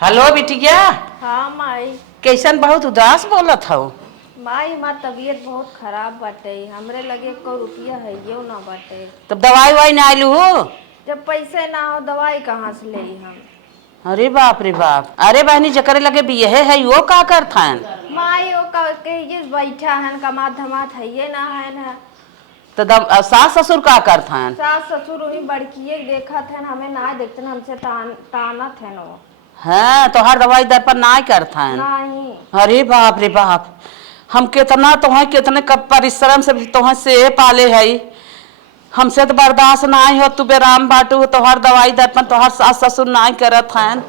Hello बिटिया। हाँ माई। कैसन बहुत उदास बोलत हो। माई हमार तबीयत बहुत खराब बाटे, हमरे लगे को रुपया है यो ना बाटे। तब दवाई वाई ना आयलू हो। जब पैसे ना हो दवाई कहाँ से ले हम। अरे बाप रे बाप। अरे बहनी जकरे लगे बिये है वो का करथन। माई वो कहिए बैठा है कमात धमात है ये ना है ना। तो सास ससुर का करथन। सास ससुर वही बड़किए देखा थे हमें ना देखते ना हमसे ताना थे वो। हाँ तो हर दवाई दर पर ना करथन। नहीं। अरे बाप रे बाप। हम कितना तुम्हें कितने परिश्रम से तुम्हें से पाले है। हमसे तो बर्दाश्त ना हो तू बेराम बाटू तोहर दवाई दर पर तोहर सास ससुर ना करत हैं।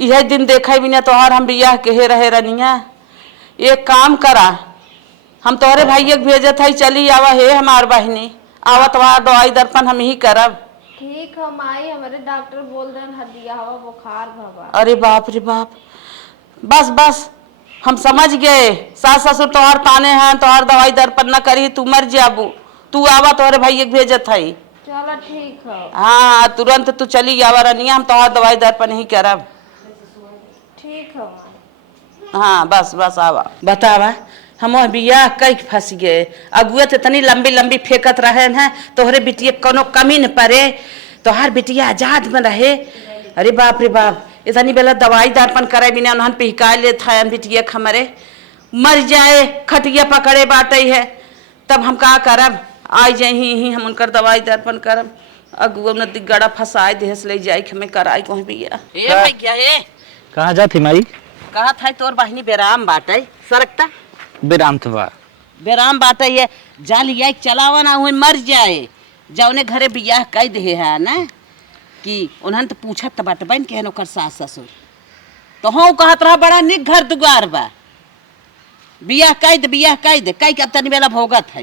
यह दिन देखे भी ना तोहर हम बियाह के रहे रनिया। एक काम करा हम तोहरे भाई भेजत है चली आवा हे हमार बहनी आवत वहाँ दवाई दर्पण हम ही करब। ठीक है माई हमारे डॉक्टर बोल रहे हैं हड्डिया हवा बुखार भवा। अरे बाप रे बाप। बस बस हम समझ गए सास ससुर तोहर ताने हैं तोहर दवाई दर्पण न करी तू मर जाबू। तू आवा तोहरे भाई भेजत है। चलो ठीक है। हाँ तुरंत तू चली आवा रनिया हम तोहर दवाई दर्पण ही करब। ठीक है माई। हाँ बस बस आवा बतावा हम बियाह कई फंस गए। अगुआ तो इतनी लंबी लंबी फेंकत रहे हैं तोहरे बिटिया कोनो कमी न पड़े तोहर बिटिया आजाद में रहे। अरे बाप रे बाप इतनी बेला दवाई दर्पण करे बिना उन्हन पिहका ले था बिटिया हमारे मर जाए खटिया पकड़े बाटे है तब हम का करब आ जाही हम उनकर दवाई दर्पण करब। अगुआ न गड़ा फंसाए देहस ले जाए हमें कराई कहीं बिया कहाँ जाती माई? कहा था तोर बहनी बेराम बाटे सरकता बेराम थवा बेराम बाटे ये जाल या चलावा ना हुए मर जाए जौने घरे बियाह कह दे है ना कि उन्हन तो पूछत बाटे बन के ओकर सास ससुर तो हूँ कहत रहा बड़ा निक घर दुआर बा बियाह कह दे कह के अब तनी बेला भोगत है।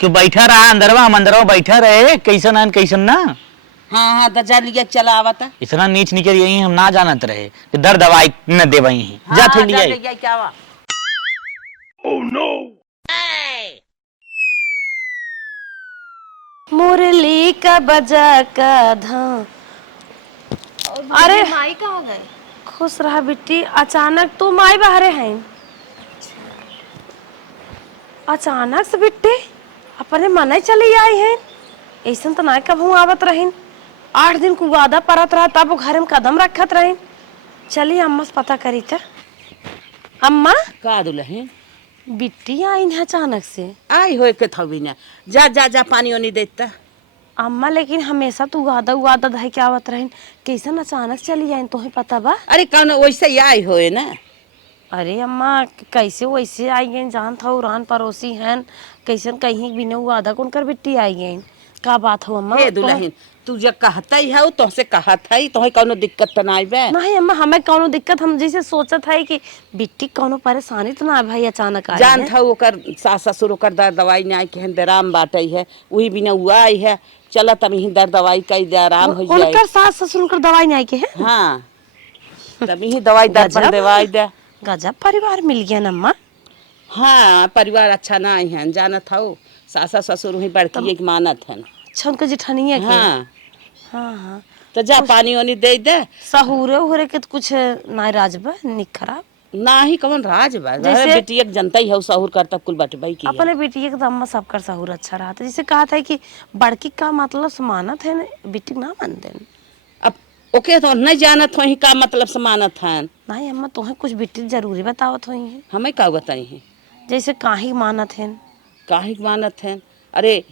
क्यों बैठा रहा अंदरवा मंदरवा बैठा रहे कैसन है कैसन ना। हाँ हाँ तो जा लिया चला आवता इतना नीच निकल यही हम ना जानत रहे कि दर दवाई न दे वही हाँ, जा थे लिया क्या हुआ। Oh no. मुरली का बजा का धा। अरे माई कहाँ गए? खुश रहा बिट्टी अचानक तू माई बाहरे हैं। अचानक से बिट्टी अपने मन चली आई है ऐसा तो ना कब आवत रहीन 8 दिन को वादा परत रहा तब घर में कदम रखत रहीन। चलिए अम्मा से पता करी था। अम्मा का दुल्हन बिट्टी आई है अचानक से आई हो के थवी ना जा जा जा पानी ओनी देता। अम्मा लेकिन हमेशा तू वादा धाई के आवत रहीन कैसन अचानक चली आई तुम्हें पता बा? अरे कौन वैसे ही आई हो ना। अरे अम्मा कैसे वैसे आई गई जान था उरान पड़ोसी हैं कैसन कहीं बिना वादा कौन कर बिट्टी आई गई का बात हो अम्मा? हे दुल्हन तू जब कहता ही है तो से कहत है तो कौनो दिक्कत तो ना बे। नहीं अम्मा हमें कौनो दिक्कत हम जैसे सोचत है कि बिट्टी कौनो परेशानी तो ना भाई अचानक आई जान था ओकर सास ससुर ओकर दर दवाई ना के बेराम बाटे है वही बिना हुआ आई है चल तब ही दर दवाई कई दे आराम हो जाए। उनकर सास ससुर उनकर दवाई नहीं के है। हाँ तब ही दवाई दर पर दवाई दे। गजब परिवार मिल गया अम्मा। हाँ परिवार अच्छा ना आई है जानत हो सास ससुर वही बड़की एक मानत है। अच्छा उनका जेठानिया के। हाँ हाँ हाँ तो जा पानी ओनी दे दे। सहुरे उहुरे के तो कुछ ना राजबा निक खराब ना ही कौन राज बा जैसे बेटी एक जनता ही हो सहूर करता कुल बटबई की अपने बेटी के अम्मा सबकर सहूर अच्छा रहा था जिसे कहा था कि बड़की का मतलब समानत है बेटी ना मान दे। अब ओके तो नहीं जानत हो का मतलब समानत है। नहीं अम्मा तुम्हें कुछ बेटी जरूरी बतावत हुई है हमें का बताई है जैसे काहे मानत है काहे मानत है। अरे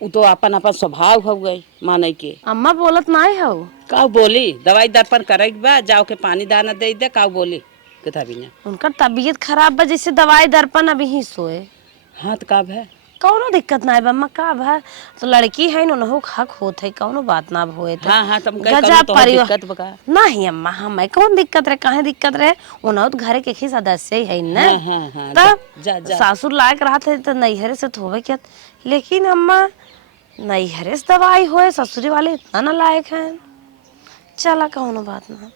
वो तो अपन अपन स्वभाव हो गए माने के। अम्मा बोलत ना हो का बोली दवाई दर्पण करे बा जाओ के पानी दाना दे दे का बोली कथा भी ना उनका तबीयत खराब बा जैसे दवाई दर्पण अभी ही सोए। हाँ तो कब है कौनो दिक्कत ना है अम्मा का भा तो लड़की है उन्हों हक होत है कौनो बात ना होए हाँ हाँ तुम दिक्कत बका नहीं अम्मा हमें कौन दिक्कत रहे काहे दिक्कत रहे उन्हों तो घरे के ही सदस्य है ना। हाँ हाँ तब सासुर लायक रहा थे तो नैहरे से तो होवे क्या लेकिन अम्मा नैहरे से दवाई होए ससुरी वाले इतना ना लायक है चला कौनो बात ना।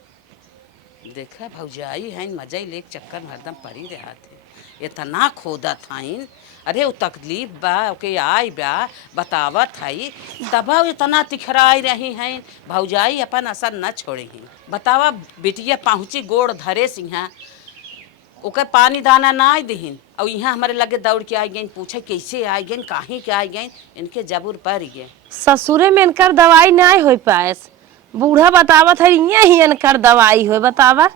देखा भौजाई है मजा ही लेक चक्कर में हरदम पड़ी रहा थे इतना खोदत हईन। अरे वो तकलीफ बा ओके आई बा बतावत हई दबा इतना तिखराई रही हैं। भौजाई अपन असर न छोड़े हैं। बतावा बेटिया पहुँची गोड़ धरे सिंहा ओके पानी दाना ना आई दहीन और यहाँ हमारे लगे दौड़ के आई गई पूछे कैसे आई गई कहीं के आई गई इनके जबूर पर गए। ससुरे में इनकर दवाई नहीं हो पाएस। बूढ़ा बतावत है यही इनकर दवाई हो। बतावा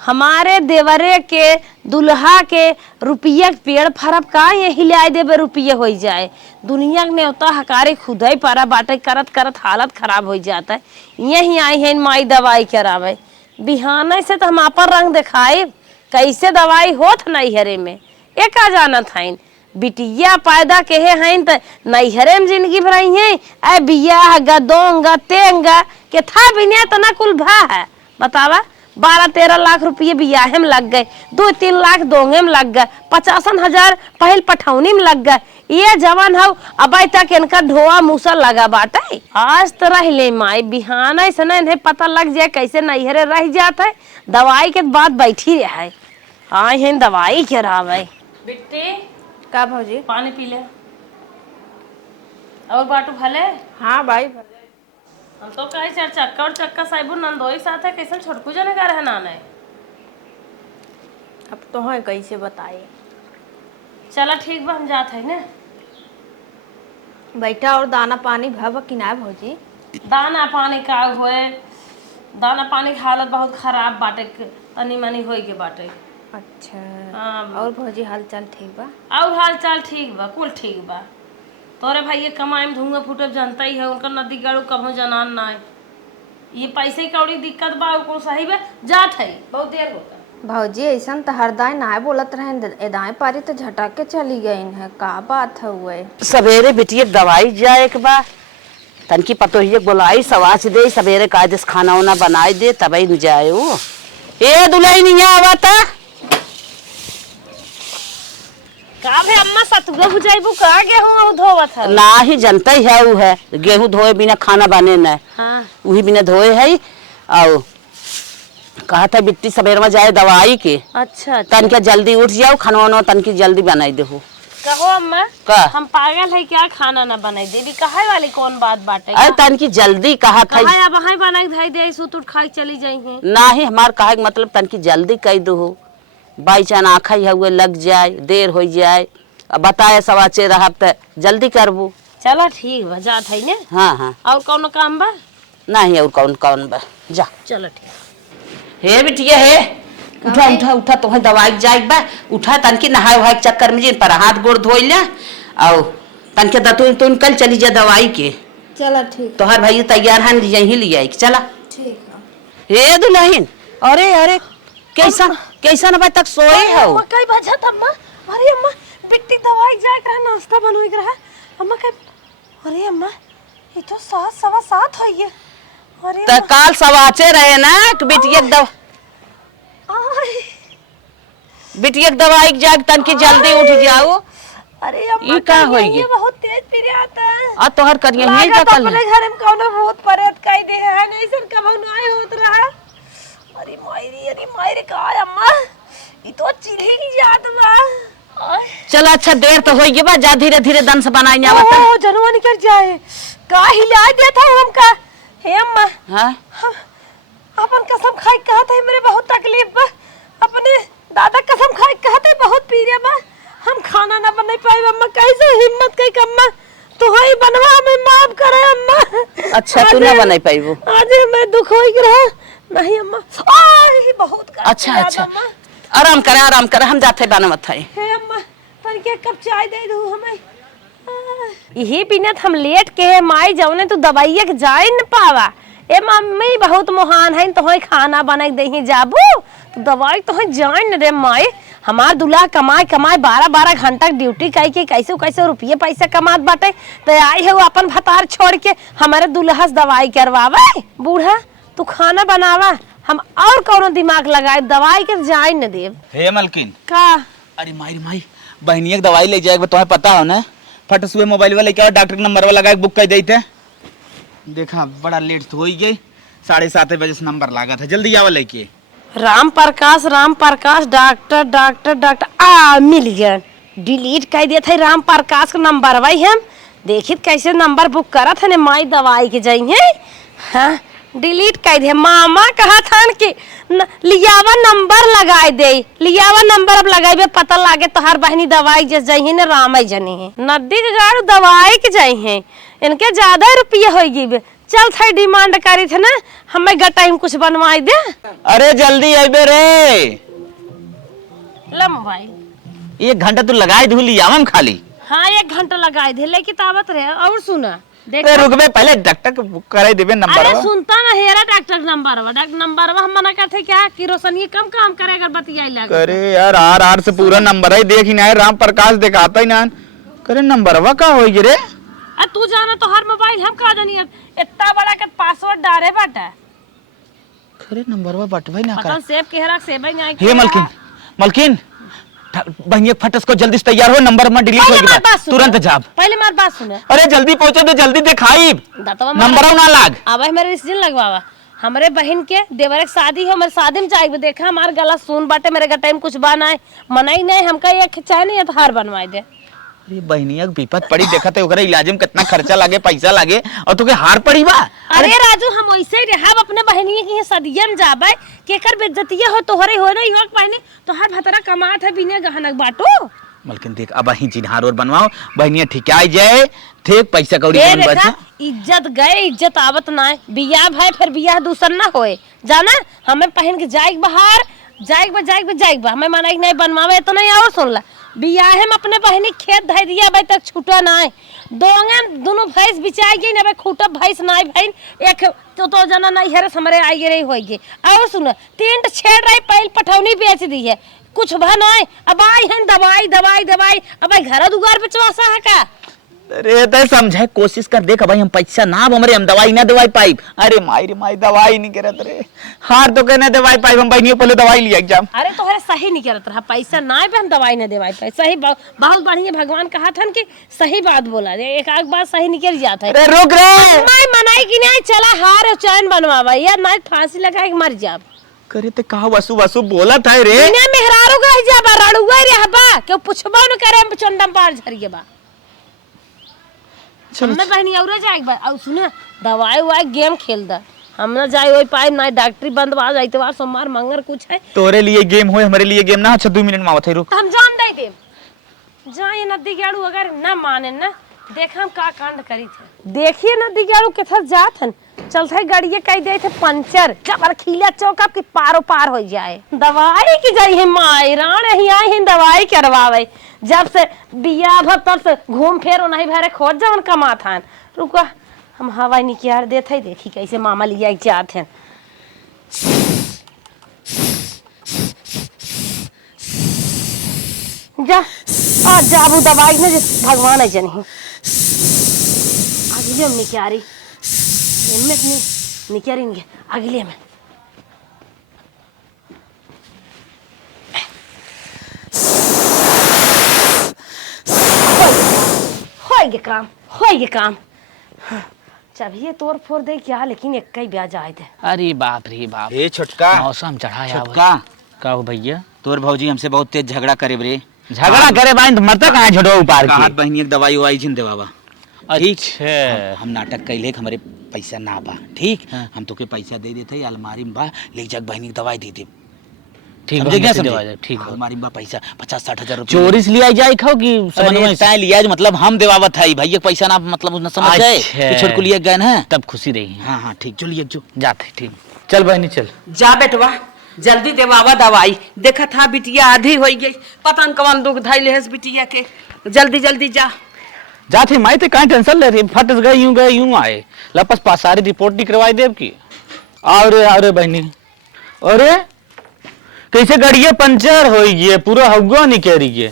हमारे देवरे के दुल्हा के रुपया के पेड़ फरब का ये हिलाई देवे रुपये हो जाए। दुनिया ने उतना हकारे खुद ही पारा बाटे करत करत हालत खराब हो जाता है। यही आई है माई दवाई करावे। बिहाने से तो हम अपन रंग दिखाए कैसे दवाई होत नैहरे में एक आ जाना था। बिटिया पैदा कहे हैं तो नैहरे में जिंदगी भराई है। ऐ बियाह गदोंगा तेंगा के था बिना तना कुल भा है। बतावा 12-13 लाख रुपये बियाहे में लग गए, 2-3 लाख दोंगे में लग गए, 50,000 पहल पठौनी में लग गए। ये जवान हो अब तक इनका ढोआ मूसा लगा बाटे। आज तो रह ले माई बिहान से ना इन्हें पता लग जाए कैसे नैहरे रह जाता है। दवाई के बाद बैठी रहे आए हैं दवाई करावे। बिट्टी का भौजी पानी पी ले और बाटू भले। हाँ भाई हम तो कहे चार चक्का और चक्का साइबू नंदोई साथ है कैसे छोटकू जने का रहना नहीं। अब तो है कैसे बताइए। चला ठीक बा हम जात है ना। बैठा और दाना पानी भव कि ना भौजी। दाना पानी का होए दाना पानी की हालत बहुत खराब बाटे तनी मनी होई के बाटे। अच्छा हाँ और भौजी हाल चाल ठीक बा। और हाल चाल ठीक बा कुल ठीक बा। तोरे भाई कमाई में धुआं फूटे जनता ही है उनका नदी गाड़ू कभो जनान ना है। ये पैसे कौड़ी दिक्कत बा को सही बा जात है बहुत देर होता। भौजी ऐसा तो हरदाई ना बोलत रहे एदाई पारी तो झटक के चली गई है का बात है हुए। सवेरे बेटिए दवाई जाए के बा तनकी पतो ही बोलाई सवाच दे सवेरे कायदे से खाना वाना बनाए दे तबई न जाए वो। ए दुल्हन नहीं आवता का भे अम्मा सतुआ बुझाइबू का गेहूं धोवत है ना ही जनता ही है वो है गेहूं धोए बिना खाना बने न। हां वही बिना धोए है और कहा था बिट्टी सवेरे में जाए दवाई के। अच्छा तन के जल्दी उठ जाओ खाना वाना तन की जल्दी बनाई दे हो। कहो अम्मा का हम पागल है क्या खाना ना बनाई देवी कहे वाली कौन बात बाटे। अरे तन की जल्दी कहा था कहा अब हाय बनाई धाई दे सुत उठ खाई चली जाई है। ना ही हमार कहे मतलब तन की जल्दी कह दो हो बाई चान आखा ही हुए लग जाए देर हो जाए। अब बताए सवाचे रहा तो जल्दी करबू। चलो ठीक बा जात है ने। हाँ हाँ और कौन काम बा नहीं और कौन कौन बा जा। चलो ठीक हे बिटिया हे उठा उठा उठा तो दवाई जाए बा उठा तन की नहाए वहाए चक्कर में जिन पर हाथ गोड़ धोई ले और तन के दतुन तुन कल चली जा दवाई के। चला ठीक तोहर भाई तैयार है यही ले आई चला। ठीक है। हे दुल्हन अरे अरे कैसा कैसा न तक सोए हो। अम्मा कई बजत अम्मा। अरे अम्मा बिट्टी दवाई जाए रहा नाश्ता बनोई रहा अम्मा कई। अरे अम्मा ये तो 7:15 हो गए। अरे तो काल सवाचे रहे ना कि बिटिया दवाई जाग तन की जल्दी उठ जाओ। अरे अम्मा ये का होई गे? ये बहुत तेज पीरे आता है। आ तोहर करिए ही लागत जकल अपने घर में कौनो भूत प्रेत कई दे है नहीं सन कबो नहीं होत रहा। अरे मायरी का अम्मा ये तो चिल्ली की जात बा। चल अच्छा देर तो होई गे बा जा धीरे धीरे दन से बनाई ना बता। ओ जनवा निकल जाए का हिला देता हम का। हे अम्मा हां अपन कसम खाई कहत है मेरे बहुत तकलीफ बा। अपने दादा कसम खाई कहते बहुत पीरे बा हम खाना ना बना पाए। अम्मा कैसे हिम्मत कई अम्मा तू ही बनवा में माफ करे अम्मा। अच्छा तू ना बनाई पाईबो आज मैं दुख होई रहा नहीं अम्मा। आई बहुत कर अच्छा अच्छा आराम कर हम जाते बनवत है। हे अम्मा तन के कप चाय दे दू हमें। यही बिना हम लेट के है माई जौने तू दवाइया के जाए न पावा। ए मम्मी बहुत महान है तो खाना बना दही जाबू तो दवाई तो जान रे माई। हमार दूल्हा कमाए 12-12 घंटा ड्यूटी कई के कैसे रुपये पैसा कमात बाटे तो आई है वो अपन भतार छोड़ के हमारे दूल्हा से दवाई करवावे। बूढ़ा तू खाना बनावा हम और कौनो दिमाग लगाए दवाई के जाए न देव। हे मलकिन का अरे माई बहनिया की दवाई ले जाए तुम्हें पता हो ना फट सुबह मोबाइल वाले क्या डॉक्टर का नंबर वाला लगा बुक कर देते। देखा बड़ा लेट हो ही गई 7:30 बजे से नंबर लगा था जल्दी आवा लेके। Ram Prakash doctor doctor doctor मिल गया। डिलीट कर दिया था राम प्रकाश का नंबर भाई हम देखित कैसे नंबर बुक करा था माई दवाई के जाइए। हाँ डिलीट कर दिया। मामा कहा था कि लियावा नंबर लगाए दे, लियावा नंबर अब लगाए पता लागे तो हर बहनी दवाई जैसे जाइए ना राम जनी है नदी के गाड़ू दवाई के जाइए इनके ज्यादा रुपया होगी। चल था डिमांड करी थे ना हमें गटाइम कुछ बनवाई दे। अरे जल्दी आइबे रे। लम भाई 1 घंटा तू लगाए धुली आवन खाली। हाँ 1 घंटा लगाए थे लेकिन ताबत रहे। और सुना देख रुक बे पहले डॉक्टर को बुक कराई देबे नंबर। अरे सुनता ना हेरा डॉक्टर नंबर हम मना करते क्या कि रोशनी कम काम करे अगर बतियाई लगे। अरे यार आर से पूरा नंबर है देख ही ना है राम प्रकाश दिखाता ही ना करे नंबरवा का होई रे। तू जाना तो हर मोबाइल हम का जानी इतना बड़ा का पासवर्ड डारे बाटा करे नंबरवा बटवाई ना पता कर। सेव के हेरा सेव नहीं हे मलकिन बहनिया फटस को जल्दी से तैयार हो नंबर में डिलीट हो गया तुरंत जाब। पहले मार बात सुने। अरे जल्दी पहुंचे तो जल्दी दिखाई नंबर ना लाग। अब मेरे रिश्ते लगवावा हमारे बहन के देवर एक शादी है हमारे शादी में चाहिए देखा हमारा गला सुन बाटे मेरे का टाइम कुछ बना है मनाई नहीं हमका ये चाहे नहीं है तो हार बनवाई दे। अरे बहनिया विपत पड़ी देखा थे ओकरा इलाज में कितना खर्चा लागे पैसा लागे और तुके हार पड़ी बा। अरे राजू हम वैसे ही रहा अपने बहनिया की सदियन जाबे केकर बेइज्जतिया हो तोहरे हो नहीं हो बहनी तो हर भतरा कमात है बिना गहनक बाटो। मलकिन देख अब ही चिन्हार और बनवाओ बहनिया ठिकाई जाए ठीक पैसा कौड़ी बन बचा। इज्जत गए इज्जत आवत ना है बियाह भाई फिर बियाह दूसर ना होए जाना हमें पहन के जाएग बाहर जाएग हमें मना नहीं बनवावे तो नहीं आओ सुन ला बियाह हम अपने बहनी खेत धै दिया भाई तक छूटा ना है दोनों भैंस बिचाएगी ना भाई खूटा भैंस ना भाई एक तो जना नहीं है हमारे आगे रही होगी। और सुन 3 छेड़ रही पहले पठौनी बेच दी है कुछ भन है अब आई है दवाई अब घर दुआर पे चवासा है का। अरे तो समझे कोशिश कर देख भाई हम पैसा ना हमरे हम दवाई ना दवाई पाइब। अरे माई दवाई नहीं करत रे हार तो कहने दवाई पाइब हम बहनियों पहले दवाई लिया एग्जाम। अरे तो है सही नहीं करत रहा पैसा ना पे हम दवाई ना दवाई पाई सही बहुत बढ़िया भगवान कहा था कि सही बात बोला रे एक आग बात सही निकल जाता है। अरे रुक रे मैं मनाई कि नहीं चला हार चैन बनवावा यार ना फांसी लगा के मर जाब। करे ते कहा वसु बोला था रे बिना मेहरारू का जाबा रड़ुआ रे हबा के पुछबो न करे हम चंडम पार झरिए बा। हमने बहनी और जाएगा और सुना दवाई वाई गेम खेल दा हम ना जाए वही पाए ना डॉक्टरी बंद बा जाते बार सोमवार मंगर कुछ है तोरे लिए गेम हो हमारे लिए गेम ना। अच्छा 2 मिनट में आवत है रुक हम जान दे दे जाए नदी गाड़ू अगर ना माने ना देख हम का कांड करी थे देखिए नदी गाड़ू केथर जात हन चल थे गाड़िए कह दे थे पंचर जब खीला चौका की पारो पार हो जाए दवाई की जाई है माई राण ही आई है दवाई करवावे जब से बिया भर तब से घूम फेर नहीं भरे खोज जवन कमा था रुका हम हवाई निकाल देते देखी कैसे मामा लिया जाते हैं। जा आ जाबू दवाई ने भगवान है जनी अगले में निकारी हिम्मत नहीं निकालेंगे अगले में होएगे काम चलिए तोड़ फोड़ दे क्या लेकिन एक ही ब्याज आए थे। अरे बाप रे बाप ए छोटका मौसम चढ़ाया छोटका का हो भैया तोर भौजी हमसे बहुत तेज झगड़ा करे रे झगड़ा करे बाइन मरता कहां झड़ो उपार के हाथ बहनी एक दवाई वाई जिन देवावा। अच्छा हम नाटक कैले हमारे पैसा ना बा ठीक हम तोके पैसा दे देते अलमारी में बा ले जा बहनी की दवाई दे दे ठीक समझे क्या समझे ठीक अलमारी में पैसा 50-60 हजार रुपए चोरी से लिया जाए खाओ कि समझ में ताए लिया मतलब हम देवावत है भैया पैसा ना मतलब न समझ जाए कि छोड़ को लिए गए ना तब खुशी रही। हां ठीक चलिए जो जाते ठीक चल बहनी चल जा बेटवा जल्दी देवावा दवाई देखा था बिटिया आधी हो गई पता न कवन दुख धाइले है बिटिया के जल्दी जा जाते माई ते काहे टेंशन ले रही फट गए यूं आए लपस पास सारी रिपोर्ट निकलवाई देव की अरे बहनी अरे कैसे गाड़िया पंचर हो गई पूरा हग्गा निकल गई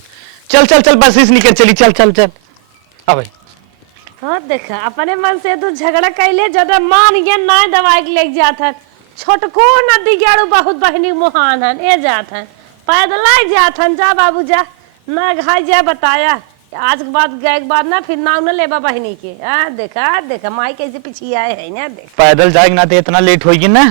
चल बस इस निकल चली चल अब हाँ देखा अपने मन से तू झगड़ा कैले ज्यादा मान गया ना दवाई ले जाता छोटको नदी गाड़ू बहुत बहनी मुहान हन ए जात हन पैदल जात हन जा बाबू जा ना घाई जा बताया आज के बाद गए के बाद ना फिर नाव न लेबा बहनी के देखा माई कैसे पीछे आए है ना देख पैदल जाएगी ना तो इतना लेट होगी ना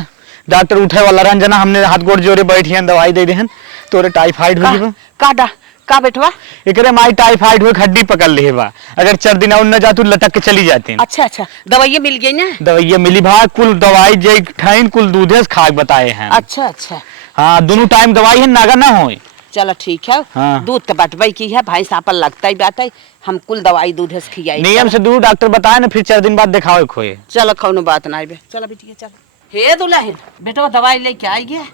डॉक्टर उठे वाला रंजना हमने हाथ गोड़ जोड़े बैठियन दवाई दे देहन तोरे टाइफाइड हो गइल का बेटवा? एकरे माई टाइफाइड हो हड्डी पकड़ ले बा, अगर 4 दिन और न जा तू लटक के चली जाती। अच्छा अच्छा, दवाइयाँ मिल गई ना? दवाइयाँ मिली भा, कुल दवाई जे ठाइन कुल दूधे से खाक बताए हैं। अच्छा अच्छा, हाँ दोनों टाइम दवाई है नागा ना हो। चलो ठीक है। हाँ। दूध तो बटवाई की है भाई, सांपल लगता ही बात है, हम कुल दवाई दूध से खियाई। नियम से दूध डॉक्टर बताए ना, फिर 4 दिन बाद दिखाओ खोए। चलो कौनो बात ना बे, चलो बेटिया चलो। हे दुल्हन बेटवा दवाई लेके आई गया,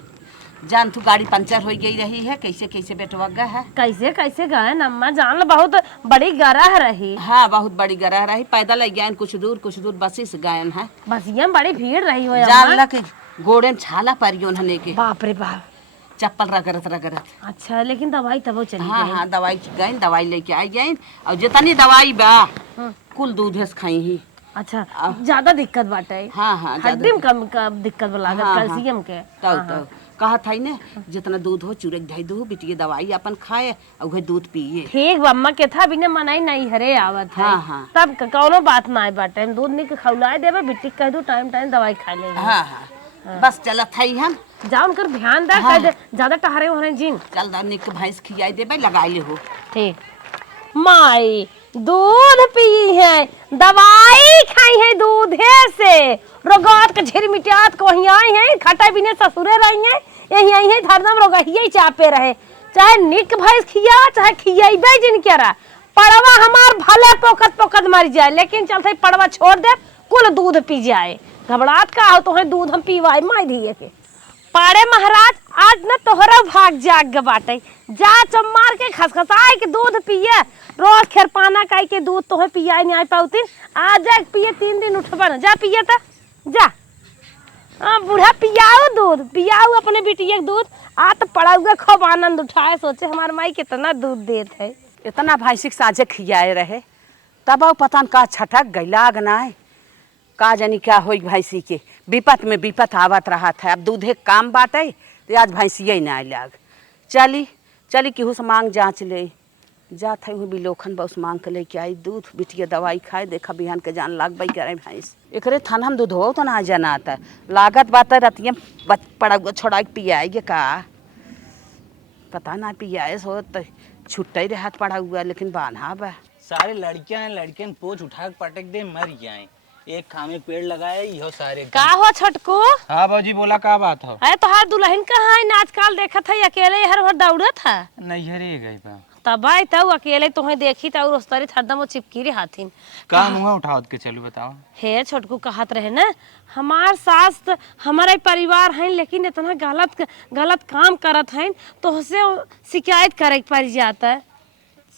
जान तू गाड़ी पंचर हो गई रही है, कैसे कैसे बेटवा गया है? कैसे कैसे गए अम्मा जान, बहुत बड़ी गरह रही। हाँ बहुत बड़ी गरह रही, पैदल गए कुछ दूर बसी से गए हैं। बस ये बड़ी भीड़ रही हो जान ला के गोड़े में छाला पड़ी उन्होंने के, बाप रे बाप। चप्पल रगड़त। अच्छा लेकिन दवाई तब चली हाँ गई। हाँ दवाई गई, दवाई लेके आई गई, और जितनी दवाई बा कुल दूध से खाई ही। अच्छा ज्यादा दिक्कत बाटे? हाँ हाँ हड्डी में कम दिक्कत लागत, हाँ, कैल्शियम के। तब कहा था ने जितना दूध हो चूरक ढाई दो बिटिया दवाई अपन खाए और वही दूध पिए। ठीक अम्मा के था बिना मनाई नहीं हरे आवत है। हाँ, हाँ। तब कौनो बात ना बाटे, दूध निक खौलाए देबे, बिट्टी कह दू टाइम टाइम दवाई खा ले। हाँ हाँ बस चलत है हम, जा उनकर ध्यान दे, हाँ। ज्यादा टहरे हो रहे जिन। चल दा निक भैंस खियाई देबे, लगाई ले हो। ठीक माई दूध पी है, दवाई खाई है दूधे से, रोगात के झिर मिटात को वहीं आई है, खटा बिने ससुरे रही है, यही आई है हरदम रोगहिया ही चापे रहे, चाहे निक भैंस खिया चाहे खियाइबे जिन केरा, पड़वा हमार भले पोकत मर जाए, लेकिन चलते पड़वा छोड़ दे कुल दूध पी जाए। घबरात का हो तो है दूध हम पीवाई माई दिए के। पाड़े महाराज आज न तोहरा भाग जाग बाटे, जा चम्मार के खसखसाए के दूध पिए, रोज खेर पाना काई के दूध तोहे पियाई नहीं आई पाउती, आज जा पिए 3 दिन उठबा न, जा पिए ता जा। हाँ बूढ़ा पियाओ दूध, पियाओ अपने बिटिया के दूध, आ तो पड़ा हुआ खूब आनंद उठाए, सोचे हमार माई कितना दूध देत है। इतना भैंसिक साझे खियाए रहे, तब पता न का छटक गई लाग ना, का जानी क्या हो भैंसी के, विपत में विपत आवत रहा था। अब दूधे काम बाटे तो आज भैंसिया ना लाग। चली केहू से मांग जांच ले, जात है भी लोखन बस मांग के लेके आई दूध, बिटिया दवाई खाए, देखा बिहान के जान लाग बई करे भैंस। एकरे थान हम दूध हो तो ना जाना आता, लागत बात रतिया पड़ा छोड़ा के पियाएगे का, पता ना पियाए सो तो छुट्टा ही रहत पड़ा हुआ, लेकिन बान्हा बा। सारे लड़कियां हैं, लड़कियां पोछ उठा के पटक दे मर जाए, एक खामे पेड़ लगाए यो सारे। का हो छटको? हाँ बाबूजी बोला का बात हो? अरे तोहार दुल्हन कहाँ है? आजकल देखा था अकेले हर हर दौड़त है। नहीं हरे गई बा। तब आई तब अकेले तुम्हें देखी तो उस तरह हरदम वो चिपकी रही हाथिन। का मुँह उठाओ के चलो बताओ। हे छोटकू कहत रहे ना, हमार सास हमारा परिवार है, लेकिन इतना गलत काम करत है तो उससे शिकायत करे पड़ जाता है।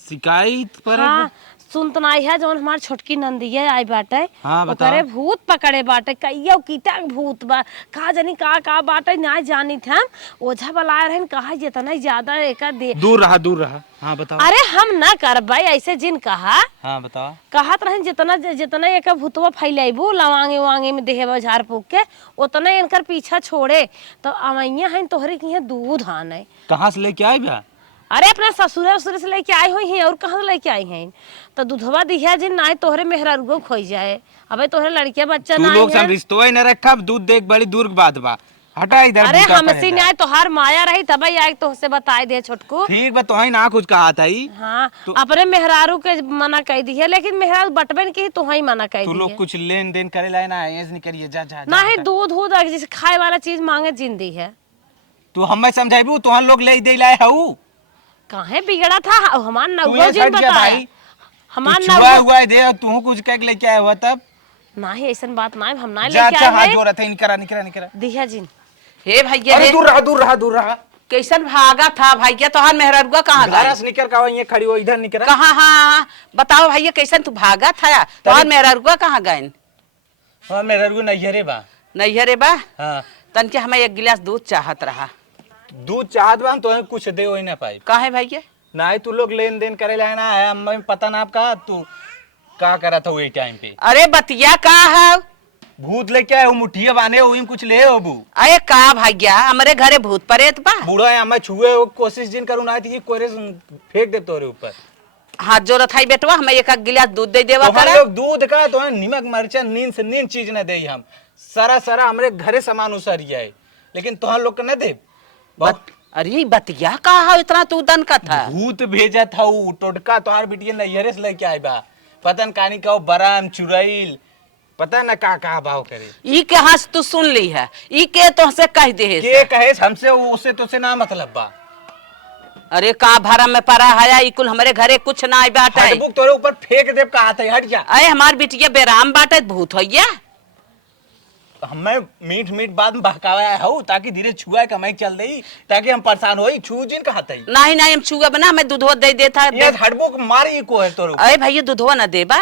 शिकायत पर? हाँ सुन तो नहीं है, जो हमार छोटकी नंदिया आई बाटे, हाँ, ओकरे भूत पकड़े बाटे, कईयो कीटा भूत बा, का जानी का बाटे नहीं जानी थे हम, ओझा बुलाए रहन, कहा जितना ज्यादा एक दे दूर रहा। हाँ बताओ। अरे हम ना कर भाई ऐसे जिन कहा। हाँ बताओ। कहत रहन जितना एक भूतवा फैलेबू लवांगे वांगे में देहबा झाड़ फूक के, उतना इनकर पीछा छोड़े तो अवैया है तोहरे की दूध आने। कहाँ से लेके आए बा? अरे अपने ससुरे उसुरे से लेके आई हुई हैं, और कहाँ लेके आई हैं? तो दूधवा दिया जिन ना तोहरे मेहरारूगो खोई जाए, अबे तोहरे लड़किया बच्चा ना लोग सब रिश्तो ही न रखा, दूध देख बड़ी दूर की बात बा, हटा इधर। अरे हमसे नहीं आए तो हर माया रही तब आई तो से बताए दे छोटकू। ठीक बा, तो ही ना कुछ कहा था ही। हाँ अपने मेहरारू के मना कह दी है, लेकिन मेहरारू बटबन की तो ही मना कह दी। तू लोग कुछ लेन देन करे लाए ना, ऐसे नहीं करिए, जा ना ही दूध जैसे खाए वाला चीज मांगे जिंदी है। तू हमें समझाइबू, तुहन लोग ले दे लाए हऊ काहे बिगड़ा था हमार नवगो जिन बताया, हमार छुआ हुआ दे, तू कुछ कह लेके आया हुआ तब ना ही ऐसा बात ना हम ना जा, लेके आए हाथ जोड़ा था, निकरा दिया जिन। हे भैया अरे दूर रहा। कैसन भागा था भैया, तोहार मेहरारूआ कहाँ गया? निकर का ये खड़ी हो इधर निकरा। कहाँ? हाँ बताओ भैया कैसन तू भागा था, तोहार मेहरारूआ कहाँ गए? हाँ मेहरारू नैहरे बा। नैहरे बा? हाँ तन के हमें 1 गिलास दूध चाहत रहा। दूध चाहत बा तो कुछ दे हो ना पाई। काहे भैया? ना तू लोग लेन देन करे लाए ना है, हमें पता ना आपका तू का करा था वही टाइम पे। अरे बतिया का है? भूत लेके आए हो, मुठिया बांधे हो, कुछ ले हो बू। अरे का भैया, हमारे घरे भूत परेत बा? बूढ़ा है, हमें छुए हो कोशिश जिन करू ना थी कोरे फेंक दे तोरे ऊपर। हाथ जोड़त है बेटवा, हमें 1 गिलास दूध दे देवा तो करा। लोग दूध का तो नमक मरचा नींद से नींद चीज न दे, हम सारा हमारे घरे सामान उसर जाए। लेकिन तुहार लोग के न दे। अरे बतिया का है इतना तू दन का था? भूत भेजा था ऊ टोटका तुहार बिटिया नैहरे से लेके आए बा। पतन कहानी का बराम चुरैल पता न का भाव करे। ई के हाथ तू सुन ली है, ई के तो से कह दे है के कहे हमसे उससे तो से ना मतलब बा। अरे का भारा में पड़ा है ई कुल हमरे घरे कुछ ना आई बात है। हटबुक तोरे ऊपर फेंक देब का हाथ है, हट जा। अरे हमार बिटिया बेराम बाटे भूत होइया। हमें मीठ मीठ बात में बहकावा हूँ ताकि धीरे छुआ कमाई चल रही ताकि हम परेशान होई। छू जिन का हाथ है नहीं नहीं हम छुआ बना मैं दूधवा दे देता ये हटबुक मारी को है तोरे। अरे भैया दूधवा ना देबा।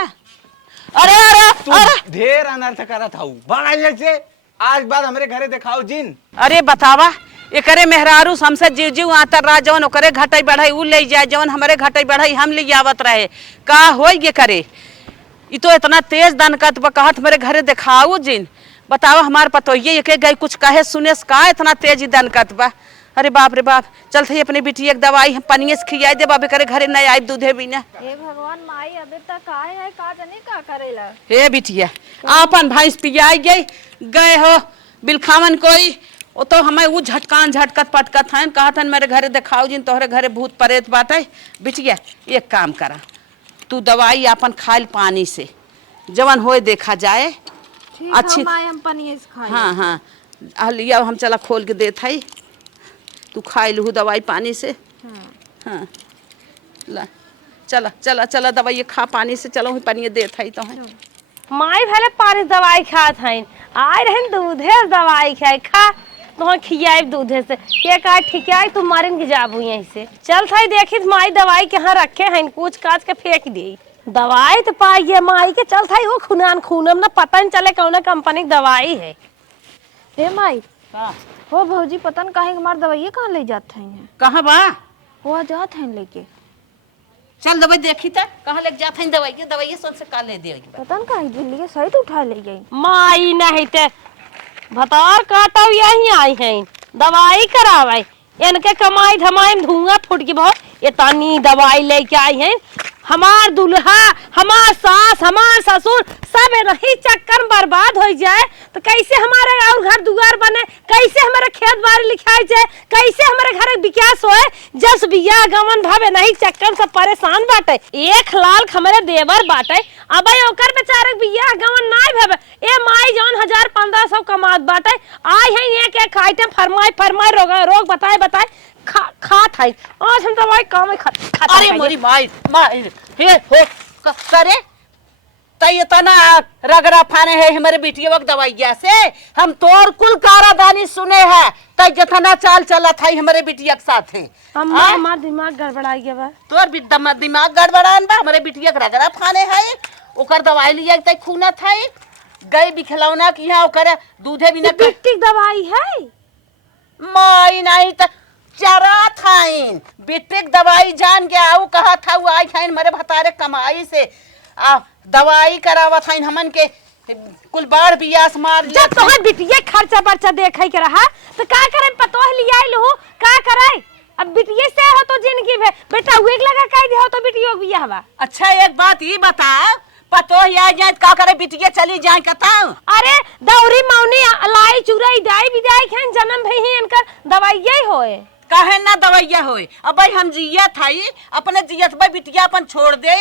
अरे अरे तू ढेर अनर्थ करत हूँ बड़ा से आज बाद हमरे घरे दिखाओ जिन। अरे बतावा एकरे मेहरारू हमसे जीव जीव आतर रहा जवन ओकरे घटाई बढ़ाई उ ले जाए जवन हमरे घटाई बढ़ाई हम ले आवत रहे का होई ये करे। ई तो इतना तेज दनकत कहत मेरे घरे दिखाओ जिन। बताओ हमार पतोइये एक गई कुछ कहे सुने का इतना तेज दनकत बा। अरे बाप रे बाप चलते अपनी बिटिया एक दवाई हम पनिये से खियाई दे बाबे करे घरे नहीं आई दूधे बिना। हे भगवान माई अबे तक आए है का जाने का करेला। हे बिटिया आपन भैंस पियाई गए हो बिलखावन कोई वो तो हमें वो झटकान झटकत पटकत हैं कहा था मेरे घरे दिखाओ जिन तोहरे घरे भूत प्रेत बाटे। बिटिया एक काम करा तू दवाई अपन खाइल पानी से जवन होए देखा जाए अच्छी। हम पनीर खाई। हाँ हाँ लिया हम चला खोल के देत हई तू खाई लू दवाई पानी से। हाँ ला चला चला चला दवाई खा पानी से चलो पानी देत हई तो माई भले पानी दवाई खात हईन आए रहन दूधे दवाई खाए खा तो खियाई दूधे से के का ठिकाई तू मारिन के जाबू यहीं से चल थाई देखी माई दवाई कहाँ रखे हैं कुछ काच के फेंक दी दवाई तो पाइए माई के चल थाई वो खुनान खूनम ना पता नहीं चले कौन कंपनी की दवाई है। हे माई हो भौजी पतन काहे हमार दवाई कहाँ ले जाते हैं? कहाँ बा वो जात हैं लेके। चल दवाई देखी था कहाँ लेके जाते हैं दवाई सोच से का ले दे पतन काहे गिल्ली सही तो उठा ले गई माई नहीं ते भतार काटा यहीं आई हैं दवाई करावाई इनके कमाई धमाई में धुआं फूट के बहुत ये तानी दवाई लेके आई हैं। हमार दुल्हा हमार सास हमार ससुर सब रही चक्कर बर्बाद हो जाए तो कैसे हमारे और घर दुआर बने कैसे हमारे खेत बाड़ी लिखाई जाए कैसे हमारे घर विकास होए जस बिया गमन भावे नहीं चक्कर से परेशान बाटे। एक लाल हमारे देवर बाटे अब ओकर बेचारे बिया गमन नहीं भावे ए माई जौन 1000-1500 कमात बाटे आई है एक आइटम फरमाई रोग बताए खात है आज हम दवाई काम खाता। अरे मोरी माई हे हो करे तय तना रगड़ा फाने है हमारे बिटिया वक्त दवाइया से हम तोर कुल कारादानी सुने है तय जतना चाल चला था हमारे बिटिया के साथ है। हमार दिमाग गड़बड़ा गया बा तोर दिमाग गड़बड़ान बा हमारे बिटिया के रगड़ा फाने है ओकर दवाई लिया तय खूना था गई बिखलौना की यहाँ ओकर दूधे बिना बिट्टी दवाई है माई नहीं त चरा थाइन बिटिक दवाई जान के आऊ कहा था वो आई थाइन मरे भतारे कमाई से दवाई करावा थाइन हमन के कुल बार बियास मार जब तोहर बिटिया खर्चा बर्चा देखै के रहा तो का करे पतोह लिया लहू का करे अब बिटिया से हो तो जिंदगी में बेटा वेग लगा काई दे हो तो बिटियो बियाह बा। अच्छा एक बात ये बता पतो या जाए का करे बिटिया चली जाए कताऊ। अरे दौरी मौनी लाई चुराई दाई बिदाई खन जन्म भई है इनका दवाई यही होए कहे ना दवाइया होए अब हम जिया थाई अपने जियत भाई बिटिया अपन छोड़ दे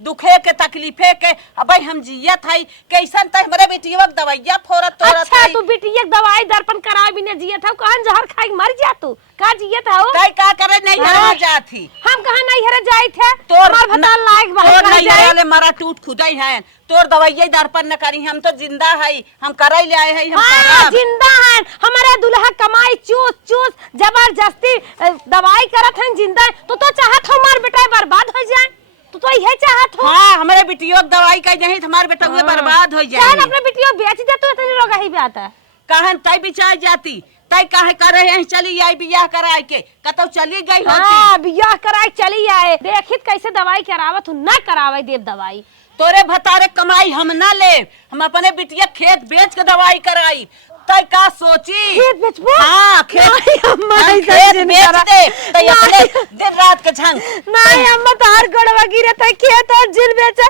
दुखे के तकलीफे के अब हम जिया थाई कैसन त हमरे बिटिया दवाइया फोरत तोरत। अच्छा तू बिटिया दवाई दर्पण करा बिना जिया था कहन जहर खाई मर जा तू का जिया था हो तई का करे नहीं हरा जाती हम कहां नहीं हरा जाई थे तोर मार भता लायक बाहर नहीं जाए मरा टूट खुदाई है तोर दवाइया दर्पण न करी हम तो जिंदा है हम कराई ले आए हैं हम हां जिंदा है हमारा दुल्हा कमाई चूस जबरदस्ती दवाई करत हैं जिंदा तो चाहत हो मार बेटा बर्बाद हो जाए तो यही चाहत हो। हां हमारे बिटियो दवाई का नहीं हमारे बेटा हुए बर्बाद हो जाए अपने बिटियो बेच दे तो इतने लोग ही आता कहन तई बिचाई जाती तई काहे करे हैं चली आई बियाह कराए के कतो चली गई होती। हां बियाह कराए चली आए देखित कैसे दवाई करावत हूं ना करावे देव दवाई तोरे भतारे कमाई हम ना ले हम अपने बिटिया खेत बेच के दवाई कराई तई का सोची खेत बेचबो। हां खेत बेच दे तई अपने दिन रात के झंग नहीं हम तार गड़वा गिरे तई खेत और जिल बेचे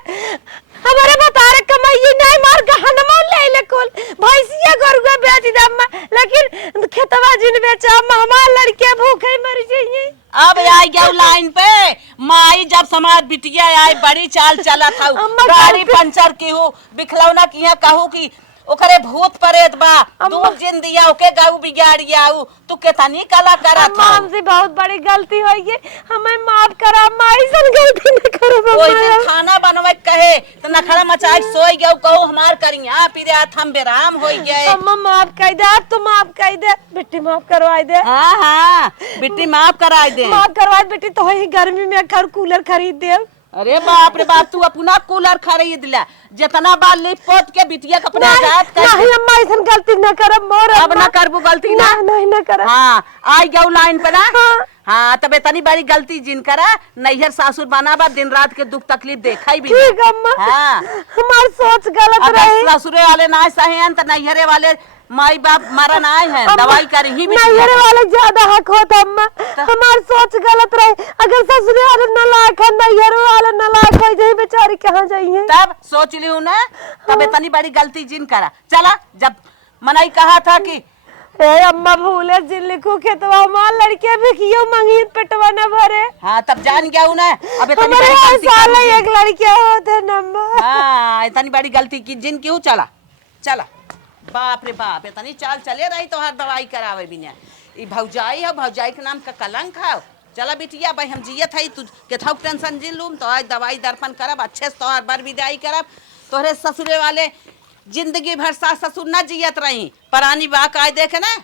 हमारे भतारे कमाई नहीं मार गहनमा ले ले कुल भैंसिया घर गए बेच दे अम्मा, लेकिन खेतवा जिन बेचा अम्मा, हमार लड़के भूखे मर जाइए। अब आई गया लाइन पे माई, जब समाज बिटिया आई बड़ी चाल चला था, अम्मा गाड़ी पंचर की हूँ, बिखलौना की कहूँ की ओकरे भूत परेत बा, दूध जिन दिया ओके गाऊ बिगाड़िया तू केतनी कला करा अम्मा था। हमसे बहुत बड़ी गलती हो गई, हमें माफ करा अम्मा, ऐसा गलती न करो कोई अम्मा। दिन खाना बनवे कहे तो नखड़ा मचाई सोई गयो, कहो हमार करिया फिर हम बेराम हो गए। अम्मा माफ कर दे, अब तो माफ कर दे बेटी, माफ करवा दे। हाँ हाँ बेटी माफ करा दे, माफ करवा बेटी, तो ही गर्मी में घर कूलर खरीद दे। अरे बाप रे बाप, तू अपना कूलर खरीद ला, जितना बार लिप पोत के बिटिया के अपने आजाद कर। नहीं अम्मा ऐसा गलती न करब मोर, अब न करबू गलती ना। नहीं न करब। हाँ आई गयो लाइन पे ना। हाँ। हाँ तब इतनी बड़ी गलती जिन करा, नैहर सासुर बनाबा, दिन रात के दुख तकलीफ देखा ही भी ठीक अम्मा, हाँ। हमार सोच गलत अगर रही। ससुरे वाले ना सहे हैं तो नैहरे वाले माई बाप मरन आए हैं, दवाई कर ही भी नैहरे वाले ज्यादा हक होता अम्मा, हमार सोच गलत रही। अगर ससुरे वाले नालायक है, नैहरे वाले नालायक हो जाए, बेचारी कहाँ जाइए। तब सोच लियो ना, तब इतनी बड़ी गलती जिन करा। चला जब मनाई कहा था कि ए अम्मा भूले जिन लिखू के, तो हमार लड़के भी कियो मंगी पेटवा न भरे। हाँ तब जान गया हूँ ना, अब इतनी हमारे बड़ी हर गलती साल कर दी। एक लड़के होते नम्मा। हाँ इतनी बड़ी गलती की जिन क्यों। चला चला, बाप रे बाप, इतनी चाल चले रही तो हर दवाई करावे बिना। ई भौजाई है, भौजाई के नाम का कलंक है। चला बिटिया भाई हम जियत है, तू केथाऊ टेंशन जिन लूम तो आज दवाई दर्पण करब, अच्छे से तोहर बर विदाई करब। तोहरे ससुरे वाले जिंदगी भर सास ससुर न जियत रही, परानी बाक आए देखे ना